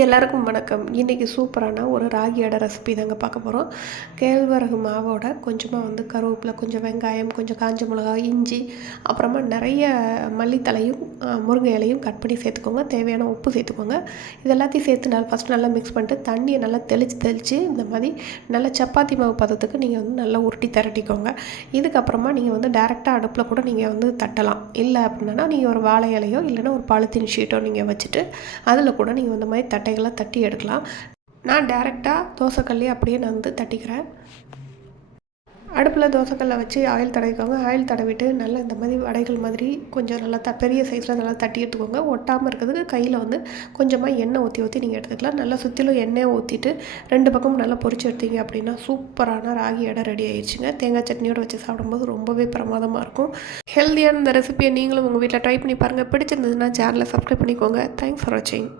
எல்லாருக்கும் வணக்கம். இன்றைக்கி சூப்பரான ஒரு ராகி அடை ரெசிபி தாங்க பார்க்க போகிறோம். கேழ்வரகு மாவோட கொஞ்சமாக கருவேப்பிலை, கொஞ்சம் வெங்காயம், கொஞ்சம் காஞ்ச மிளகாய், இஞ்சி, அப்புறமா நிறைய மல்லித்தழையும் முருங்கை இலையும் கட் பண்ணி சேர்த்துக்கோங்க. தேவையான உப்பு சேர்த்துக்கோங்க. இது எல்லாத்தையும் சேர்த்து ஃபஸ்ட்டு நல்லா மிக்ஸ் பண்ணிட்டு தண்ணியை நல்லா தெளித்து இந்த மாதிரி நல்லா சப்பாத்தி மாவு பதத்துக்கு நீங்கள் நல்லா உருட்டி திரட்டிக்கோங்க. இதுக்கப்புறமா நீங்கள் டேரெக்டாக அடுப்பில் கூட நீங்கள் தட்டலாம். இல்லை அப்படின்னா நீங்கள் ஒரு வாழை இலையோ இல்லைன்னா ஒரு பாலித்தீன் ஷீட்டோ நீங்கள் வச்சுட்டு அதில் கூட நீங்கள் இந்த மாதிரி தட்டைகளாக தட்டி எடுக்கலாம். நான் டேரெக்டாக தோசைக்கல்லே அப்படியே நான் தட்டிக்கிறேன். அடுப்பில் தோசைக்கல்லை வச்சு ஆயில் தடவிக்கோங்க. ஆயில் தடவிட்டு நல்லா இந்த மாதிரி வடைகள் மாதிரி கொஞ்சம் நல்லா பெரிய சைஸில் நல்லா தட்டி எடுத்துக்கோங்க. ஒட்டாமல் இருக்கிறதுக்கு கையில் கொஞ்சமாக எண்ணெய் ஊற்றி நீங்கள் எடுத்துக்கலாம். நல்லா சுற்றிலும் எண்ணெயை ஊற்றிட்டு 2 பக்கமும் நல்லா பொரிச்சு எடுத்தீங்க அப்படின்னா சூப்பரான ராகி அடை ரெடி ஆயிடுச்சுங்க. தேங்காய் சட்னியோடு வச்சு சாப்பிடும்போது ரொம்பவே பிரமாதமாக இருக்கும். ஹெல்த்தியான இந்த ரெசிபியை நீங்களும் உங்கள் வீட்டில் ட்ரை பண்ணி பாருங்கள். பிடிச்சிருந்ததுன்னா சேனலை சப்ஸ்கிரைப் பண்ணிக்கோங்க. தேங்க்ஸ் ஃபார் வாட்சிங்.